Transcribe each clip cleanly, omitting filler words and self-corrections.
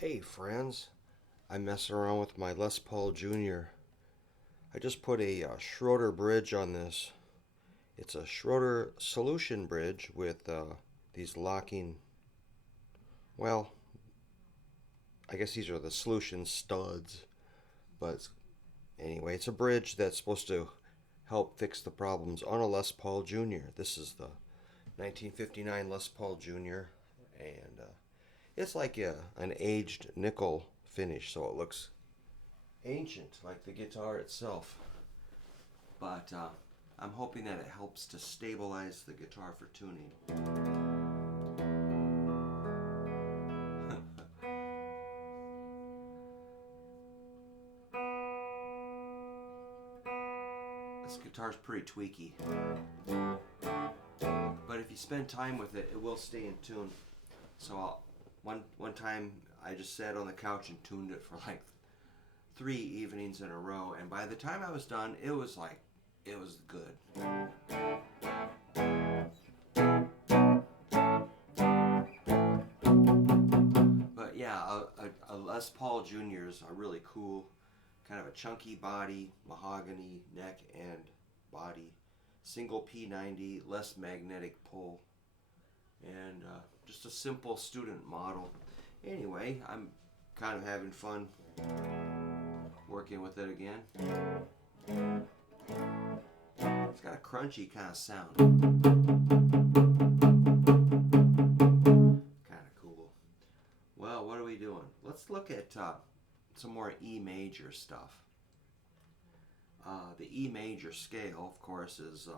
Hey friends, I'm messing around with my Les Paul Jr. I just put a Schroeder bridge on this. It's a Schroeder solution bridge with these locking, well, I guess these are the solution studs. But anyway, it's a bridge that's supposed to help fix the problems on a Les Paul Jr. This is the 1959 Les Paul Jr. And it's like an aged nickel finish, so it looks ancient, like the guitar itself. But I'm hoping that it helps to stabilize the guitar for tuning. This guitar's pretty tweaky, but if you spend time with it, it will stay in tune. So one time I just sat on the couch and tuned it for like 3 evenings in a row, and by the time I was done, it was good. But yeah, a Les Paul Juniors are really cool. Kind of a chunky body, mahogany neck and body, single P90, less magnetic pull, and just a simple student model. Anyway, I'm kind of having fun working with it again. It's got a crunchy kind of sound. Kind of cool. Well, what are we doing? Let's look at some more E major stuff. The E major scale, of course, is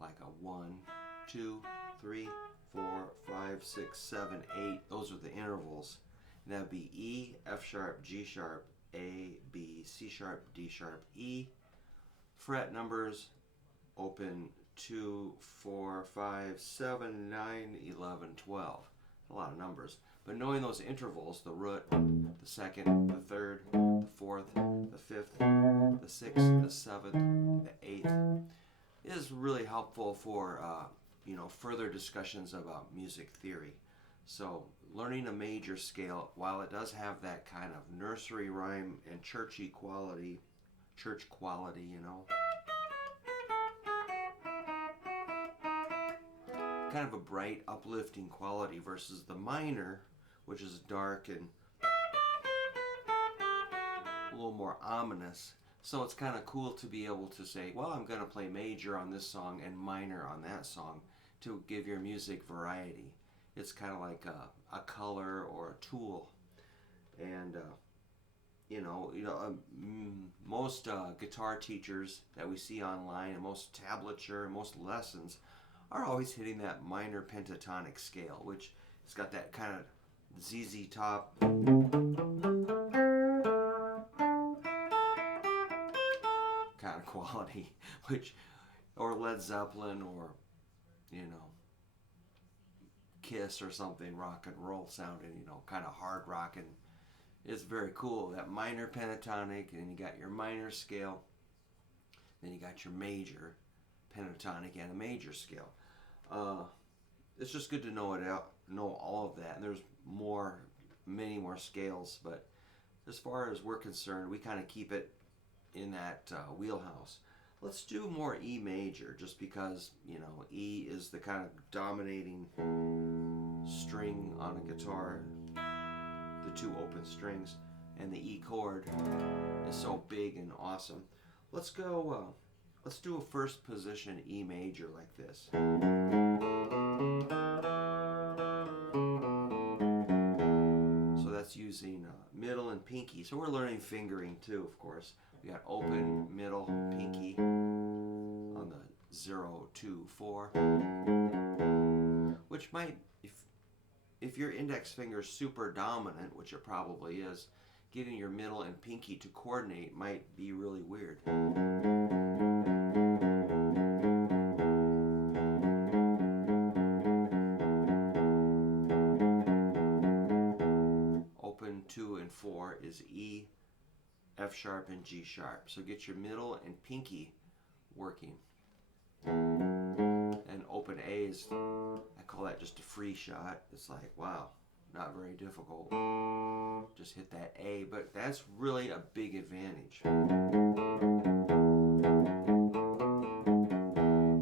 like a 1, 2, 3, 4, 5, 6, 7, 8. Those are the intervals. And that would be E, F sharp, G sharp, A, B, C sharp, D sharp, E. Fret numbers open 2, 4, 5, 7, 9, 11, 12. A lot of numbers. But knowing those intervals, the root, the second, the third, the fourth, the fifth, the sixth, the seventh, the eighth, is really helpful for further discussions about music theory. So learning a major scale, while it does have that kind of nursery rhyme and church quality, kind of a bright, uplifting quality versus the minor, which is dark and a little more ominous. So it's kind of cool to be able to say, well, I'm going to play major on this song and minor on that song to give your music variety. It's kind of like a color or a tool. And, most guitar teachers that we see online and most tablature and most lessons are always hitting that minor pentatonic scale, which it's got that kind of ZZ Top kind of quality, or Led Zeppelin, or Kiss or something, rock and roll sounding, kind of hard rocking. It's very cool. That minor pentatonic, and you got your minor scale, then you got your major pentatonic and a major scale. It's just good to know all of that, and there's many more scales. But as far as we're concerned, we kind of keep it in that wheelhouse. Let's do more E major, just because E is the kind of dominating string on a guitar, the two open strings, and the E chord is so big and awesome. Let's go. Let's do a first position E major like this. So that's using middle and pinky. So we're learning fingering too, of course. We got open, middle, pinky on the 0, 2, 4. Which might, if your index finger is super dominant, which it probably is, getting your middle and pinky to coordinate might be really weird. Open 2 and 4 is E, F sharp, and G sharp. So get your middle and pinky working. And open A is, I call that just a free shot. It's like, wow, not very difficult. Just hit that A, but that's really a big advantage.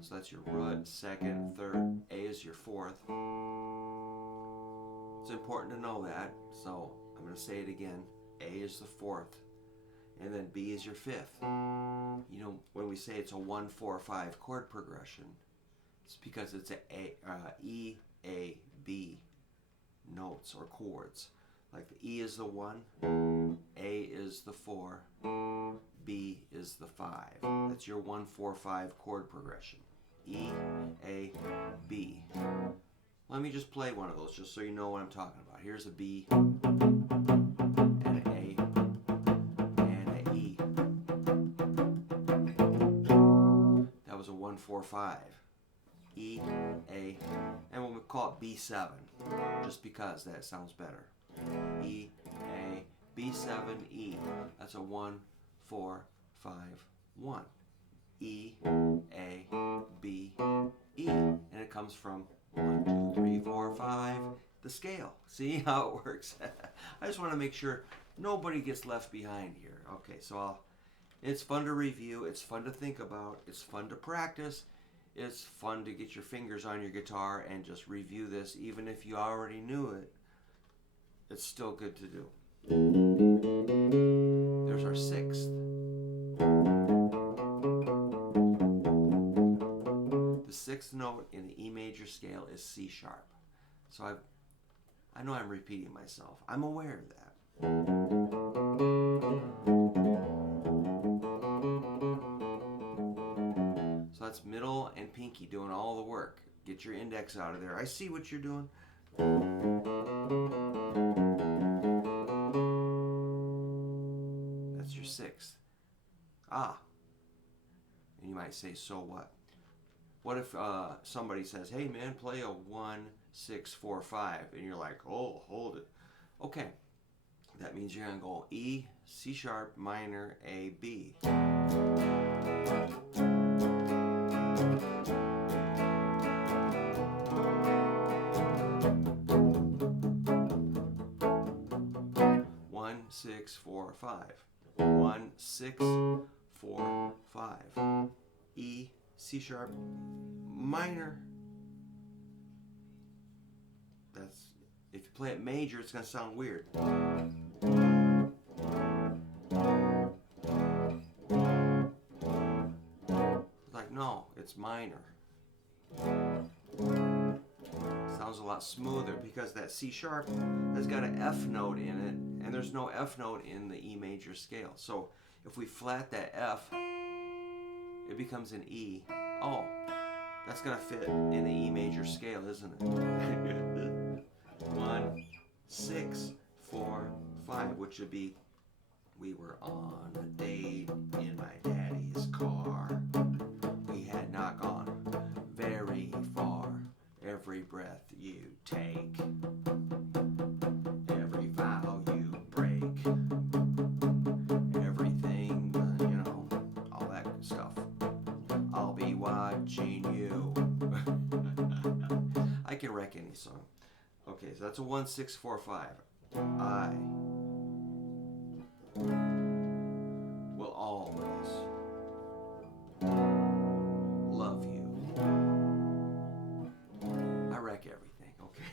So that's your root, second, third. A is your fourth. It's important to know that, so I'm going to say it again. A is the fourth, and then B is your fifth. You know, when we say it's a 1-4-5 chord progression, it's because it's E, A, B notes or chords. Like the E is the 1, A is the 4, B is the 5. That's your 1-4-5 chord progression. E, A, B. Let me just play one of those just so you know what I'm talking about. Here's a B and an A and an E. That was a 1-4-5. E, A, and we'll call it B7 just because that sounds better. E, A, B7, E. That's a 1-4-5-1. E, A, B, E. And it comes from 1, 2, 3, 4, 5, the scale. See how it works? I just want to make sure nobody gets left behind here. Okay, so it's fun to review. It's fun to think about. It's fun to practice. It's fun to get your fingers on your guitar and just review this. Even if you already knew it, it's still good to do. There's our sixth. The sixth note in the E major scale is C sharp. So I know I'm repeating myself. I'm aware of that. So that's middle and pinky doing all the work. Get your index out of there. I see what you're doing. That's your sixth. And you might say, so what? What if somebody says, hey man, play a 1-6-4-5, and you're like, oh, hold it. Okay, that means you're gonna go E, C sharp, minor, A, B. One, 6, 4, 5. 1, 6, 4, 5. E, C sharp, minor. That's, if you play it major, it's going to sound weird. Like, no, it's minor. Sounds a lot smoother because that C sharp has got an F note in it, and there's no F note in the E major scale. So if we flat that F, it becomes an E. Oh, that's gonna fit in the E major scale, isn't it? 1, 6, 4, 5, which would be, we were on a date in my daddy's car. We had not gone very far. Every breath you take, every vow you break, everything, all that good stuff. I'll be watching you. I can wreck any song. Okay, so that's a 1, 6, 4, 5. I will always love you. I wreck everything, okay?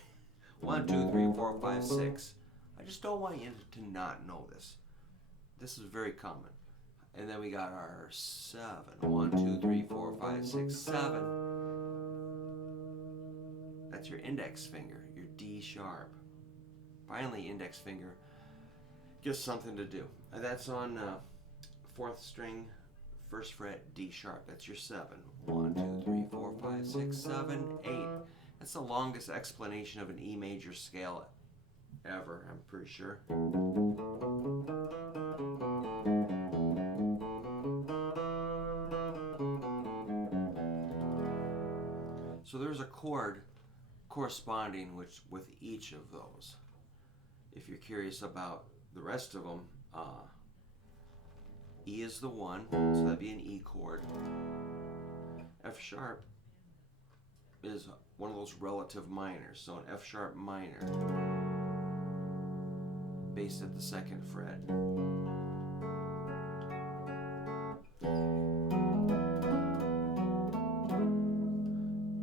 1, 2, 3, 4, 5, 6. I just don't want you to not know this. This is very common. And then we got our 7. 1, 2, 3, 4, 5, 6, 7. That's your index finger, your D sharp. Finally, index finger gets something to do. And that's on 4th string, 1st fret, D sharp. That's your 7. 1, 2, 3, 4, 5, 6, 7, 8. That's the longest explanation of an E major scale ever, I'm pretty sure. So there's a chord corresponding with each of those. If you're curious about the rest of them, E is the 1, so that'd be an E chord. F sharp is one of those relative minors, so an F sharp minor. based at the 2nd fret.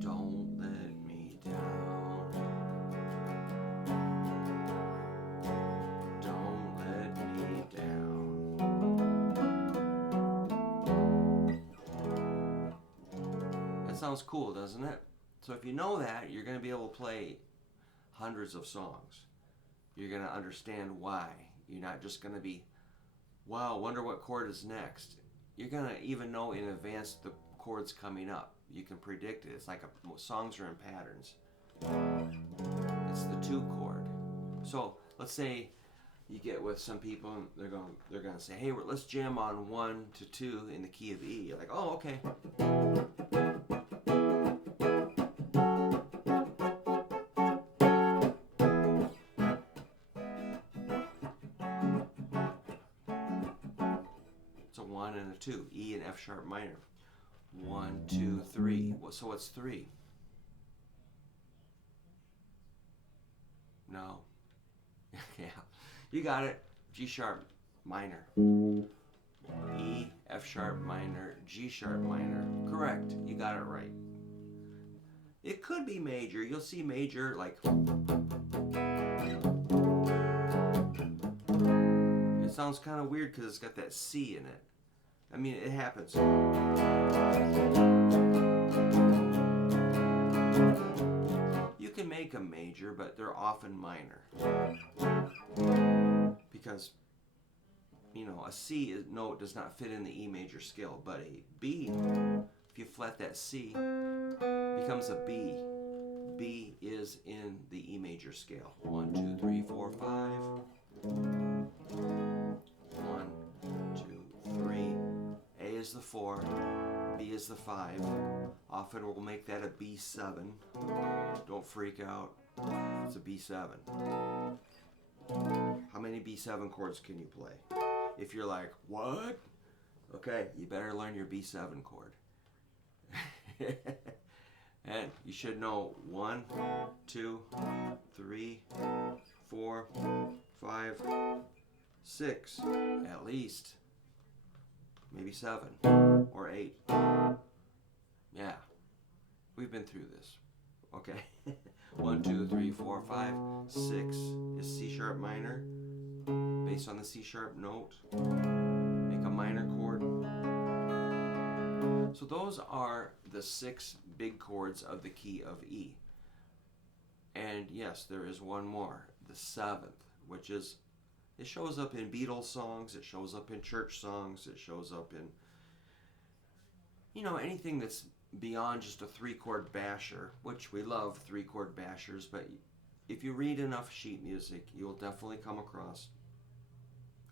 Don't let me down. Don't let me down. That sounds cool, doesn't it? So if you know that, you're going to be able to play hundreds of songs. You're going to understand why. You're not just going to be, wow, wonder what chord is next. You're going to even know in advance the chords coming up. You can predict it. It's like songs are in patterns. It's the 2 chord. So let's say you get with some people and they're going to say, hey, let's jam on 1 to 2 in the key of E. You're like, oh, okay. It's a 1 and a 2, E and F sharp minor. 1, 2, 3. So what's 3? No. Yeah, you got it. G sharp minor. E, F sharp minor, G sharp minor. Correct. You got it right. It could be major. You'll see major like. It sounds kind of weird because it's got that C in it. I mean, it happens. You can make them major, but they're often minor. Because, you know, a C note does not fit in the E major scale, but a B, if you flat that C, becomes a B. B is in the E major scale. 1, 2, 3, 4, 5. 1, 2, 3. A is the 4. B is the 5. Often we'll make that a B7. Don't freak out. It's a B7. How many B7 chords can you play? If you're like, what? Okay, you better learn your B7 chord. And you should know 1, 2, 3, 4, 5, 6, at least. Maybe 7 or 8. Yeah, we've been through this. Okay. 1, 2, 3, 4, 5, 6 is C sharp minor. Based on the C sharp note, make a minor chord. So those are the 6 big chords of the key of E. And yes, there is one more, the 7th, which is, it shows up in Beatles songs, it shows up in church songs, it shows up in, you know, anything that's beyond just a 3-chord basher, which we love 3-chord bashers, but if you read enough sheet music, you'll definitely come across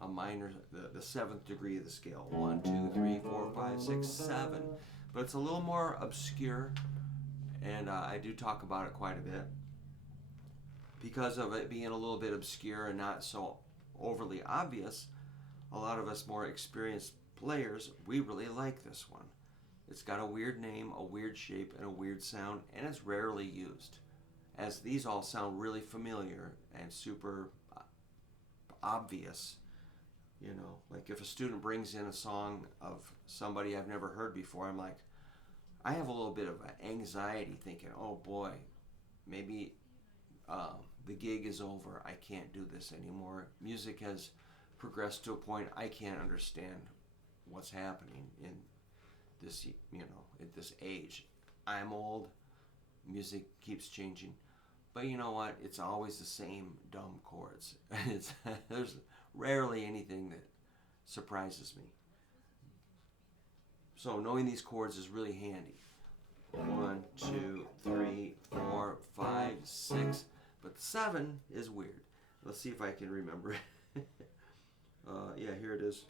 a minor, the 7th degree of the scale. 1, 2, 3, 4, 5, 6, 7. But it's a little more obscure, and I do talk about it quite a bit. Because of it being a little bit obscure and not so overly obvious, a lot of us more experienced players, we really like this one. It's got a weird name, a weird shape, and a weird sound, and it's rarely used, as these all sound really familiar and super obvious. You know, like if a student brings in a song of somebody I've never heard before, I'm like, I have a little bit of anxiety thinking, oh boy, maybe the gig is over. I can't do this anymore. Music has progressed to a point I can't understand what's happening in this, you know, at this age. I'm old. Music keeps changing. But you know what? It's always the same dumb chords. There's rarely anything that surprises me. So knowing these chords is really handy. 1, 2, 3, 4, 5, 6. But the 7 is weird. Let's see if I can remember it. Yeah, here it is.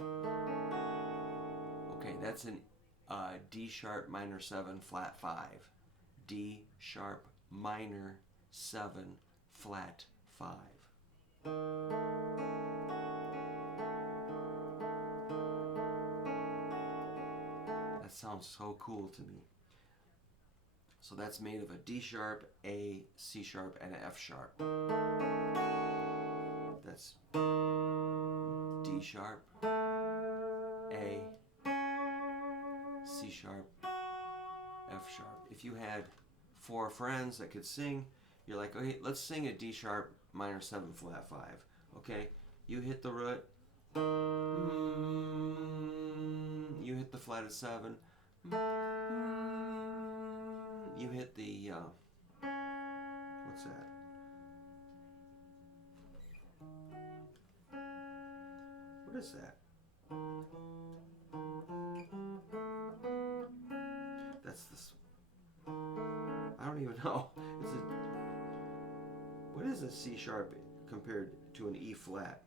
Okay, that's an D sharp minor 7 flat 5. D sharp minor 7 flat 5. That sounds so cool to me. So that's made of a D sharp, A, C sharp, and an F sharp. That's D sharp, A, C sharp, F sharp. If you had 4 friends that could sing, you're like, okay, let's sing a D sharp minor 7 flat 5. Okay, you hit the root, you hit the flat of 7, you hit the, what's that? What is that? That's this. I don't even know. What is a C sharp compared to an E flat?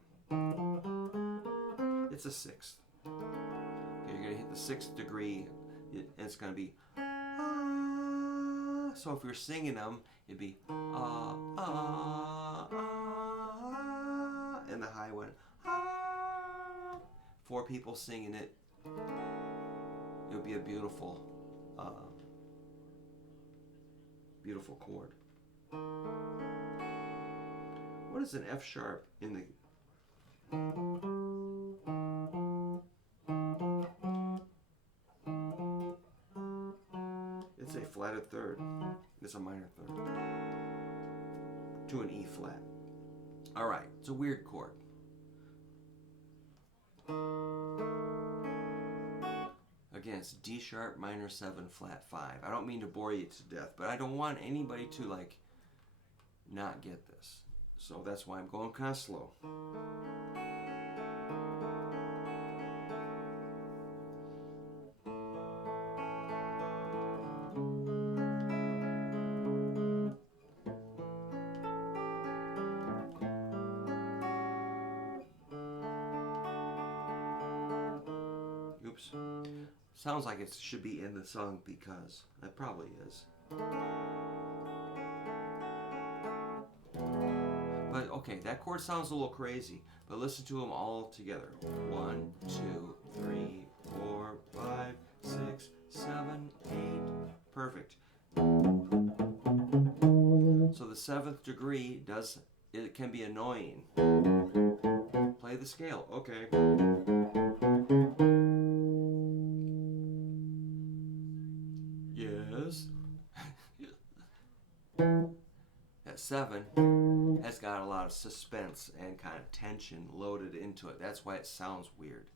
It's a 6th. Okay, you're going to hit the 6th degree, and it's going to be ah. So if you're singing them, it'd be ah, ah, ah, and the high one ah. 4 people singing it, it would be a beautiful, beautiful chord. What is an F sharp in the... It's a flatted 3rd. It's a minor 3rd. To an E flat. Alright, it's a weird chord. Again, it's D sharp minor 7 flat 5. I don't mean to bore you to death, but I don't want anybody to like not get this. So that's why I'm going kind of slow. Oops. Sounds like it should be in the song because it probably is. But okay, that chord sounds a little crazy, but listen to them all together. 1, 2, 3, 4, 5, 6, 7, 8. Perfect. So the 7th degree it can be annoying. Play the scale. Okay. Yes. That 7 has got a lot of suspense and kind of tension loaded into it. That's why it sounds weird.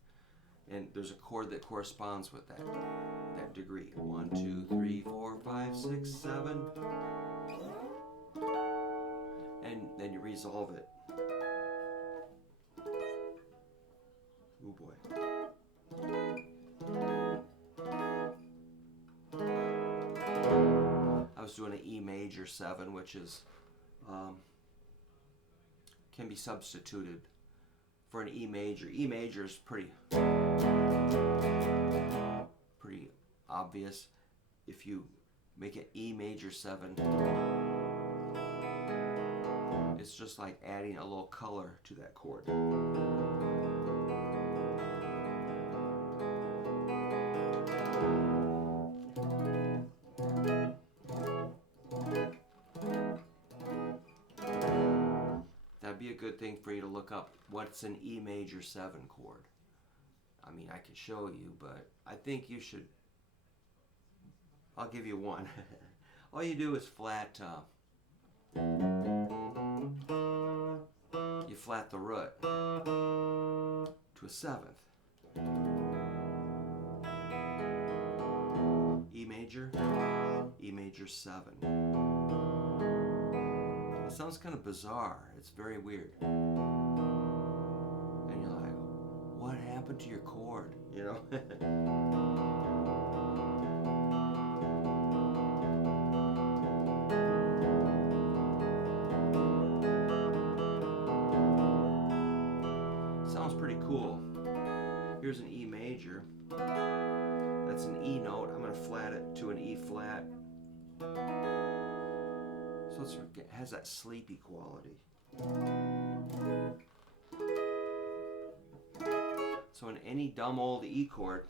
And there's a chord that corresponds with that degree. 1, 2, 3, 4, 5, 6, 7. And then you resolve it. Oh boy. I was doing an E major 7, which is can be substituted for an E major. E major is pretty obvious. If you make an E major 7, it's just like adding a little color to that chord. That'd be a good thing for you to look up what's an E major 7 chord. I mean, I could show you, but I think you should. I'll give you one. All you do is flat. You flat the root to a 7th. E major 7. It sounds kind of bizarre. It's very weird. And you're like, what happened to your chord? You know? Sounds pretty cool. Here's an E major. That's an E note. I'm going to flat it to an E flat. So it has that sleepy quality. So in any dumb old E chord,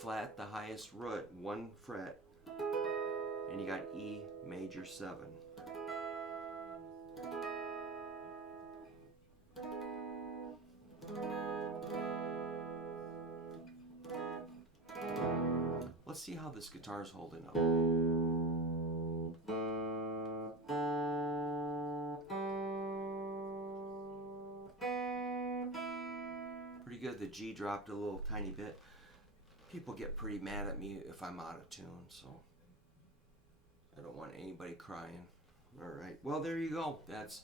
flat the highest root 1 fret, and you got E major 7. let's see how this guitar is holding up. Pretty good. The G dropped a little tiny bit. People get pretty mad at me if I'm out of tune, so I don't want anybody crying. All right. Well, there you go. That's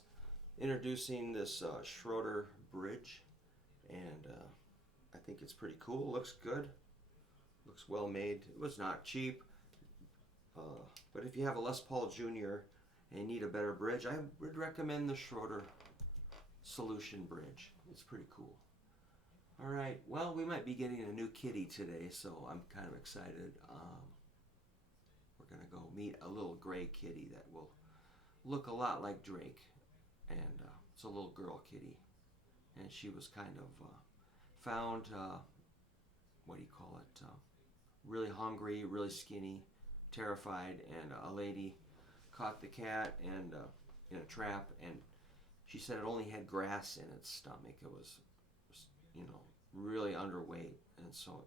introducing this Schroeder bridge, and I think it's pretty cool. Looks good. Looks well made. It was not cheap, but if you have a Les Paul Jr. and need a better bridge, I would recommend the Schroeder Solution bridge. It's pretty cool. All right. Well, we might be getting a new kitty today, so I'm kind of excited. We're gonna go meet a little gray kitty that will look a lot like Drake, and it's a little girl kitty, and she was kind of found, what do you call it, really hungry, really skinny, terrified, and a lady caught the cat and in a trap, and she said it only had grass in its stomach. It was, you know, really underweight, and so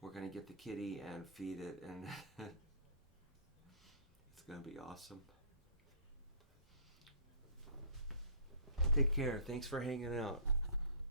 we're gonna get the kitty and feed it, and it's gonna be awesome. Take care. Thanks for hanging out.